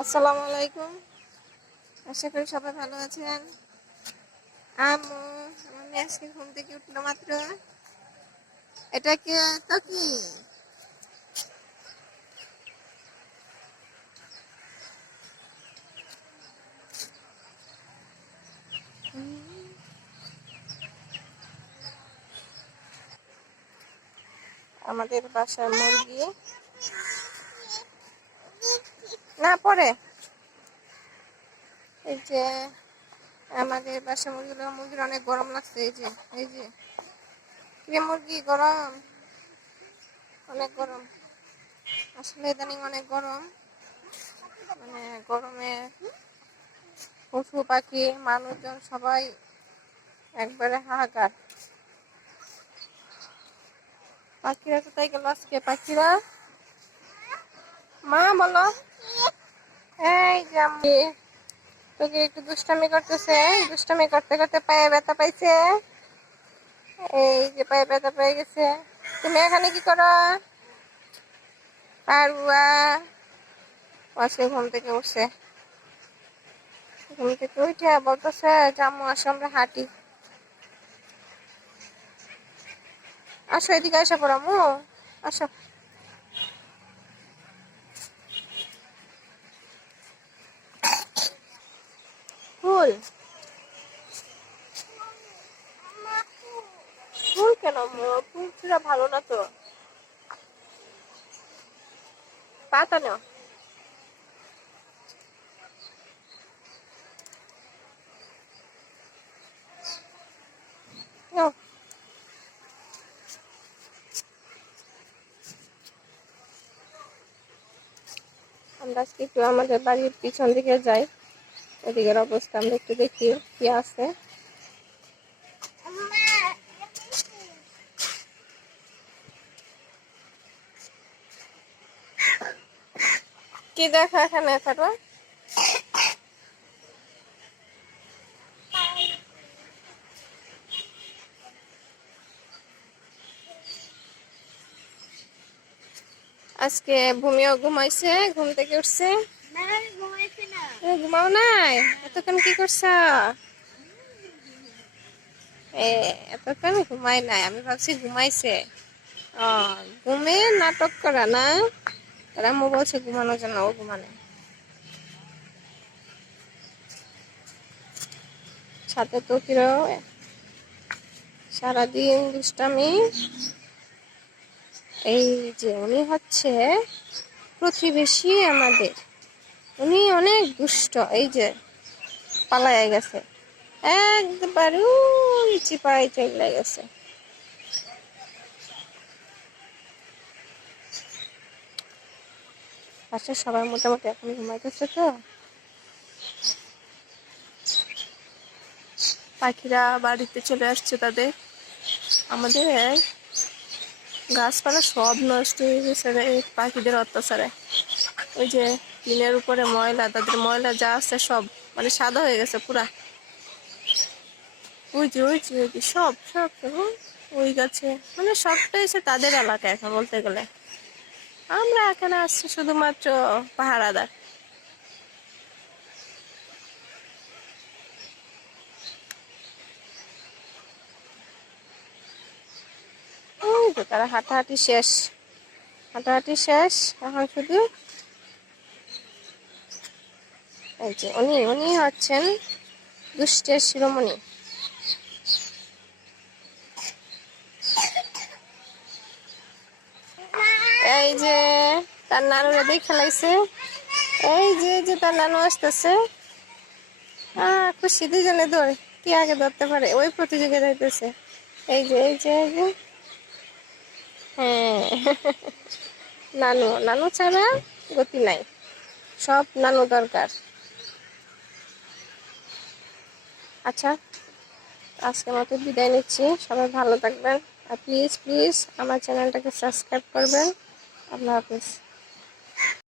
আসসালামু আলাইকুম। আশা করি সবাই ভালো আছেন। আম্মু আমার মেয়ে আজকে ঘুম থেকে উঠলো মাত্র। এটা কি তো কি আমাদের বাসার মুরগি না পরে এই যে আমাদের বাসার মুরগির অনেক গরম লাগছে। এই যে কি মুরগি গরম, অনেক গরম। আসলে ইদানিং অনেক গরম, মানে গরমে পশু পাখি মানুষজন সবাই একবারে হাহাকার। পাখিরা কোথায় গেল আজকে? পাখিরা মা বলো, এই যে আমি তোকে একটু দুষ্টামি করতেছে, দুষ্টামি করতে করতে পায়ে ব্যথা পাইছে। এই যে পায়ে ব্যথা পেয়ে গেছে। তুমি এখানে কি করো? পারুয়া আজকে ঘুম থেকে উঠছে, ঘুম থেকে উঠে বলতেছে জামু আসো আমরা হাঁটি। আসো এদিকে আসো পড়ো মু, আসো। ফুল ফুল কেন? ফুল ছিল ভালো না তো, পাতা নাও। নাও। আমরা আজকে একটু আমাদের বাড়ির পিছন দিকে যাই, ওদিকের অবস্থা আমরা একটু দেখি কি আছে। কি দেখা এখানে ফাটো? আজকে ভূমিও ঘুমাইছে, ঘুম থেকে উঠছে। ঘুমাও নাই? এতক্ষণ কি করছ? এতক্ষণ ঘুমাই নাই, আমি ভাবছি ঘুমাইছে। ঘুমে নাটক করা না, তারা আম্মু বলছে ঘুমানোর জন্য, ও ঘুমানে। সাথে তো কিরো সারাদিন দুষ্টামি। এই যে উনি হচ্ছে প্রতিবেশী আমাদের, উনি অনেক দুষ্ট। এই যে পালায় গেছে, একবার ওই চিপায় চলে গেছে। আচ্ছা সবাই মোটামুটি এখন ঘুমাইতেছে তো। পাখিরা বাড়িতে চলে আসছে তাদের। আমাদের গাছপালা সব নষ্ট হয়ে গেছে পাখিদের অত্যাচারে। ওই যে টিনের উপরে ময়লা, তাদের ময়লা যা আছে সব মানে সাদা হয়ে গেছে পুরা। ওই যে সব সব ওই গাছে, মানে সবটাই সে তাদের এলাকা এখন বলতে গেলে। আমরা এখানে আসছি শুধুমাত্র পাহারাদার। ওই তো তারা হাঁটাহাঁটি শেষ, হাঁটাহাঁটি শেষ, এখন শুধু এই যে উনি হচ্ছেন দুষ্টের শিরোমণি। এই যে তার নানুরা দিয়ে খেলাইছে, এই যে তার নানু আসতেছে। খুশি, দুজনে ধরে কি আগে ধরতে পারে ওই প্রতিযোগিতা হইতেছে। এই যে হ্যাঁ নানু নানু ছাড়া গতি নাই, সব নানু দরকার। আচ্ছা আজকের মতো বিদায় নিচ্ছি, সবাই ভালো থাকবেন। আর প্লিজ প্লিজ আমার চ্যানেলটাকে সাবস্ক্রাইব করবেন। আল্লাহ হাফিজ।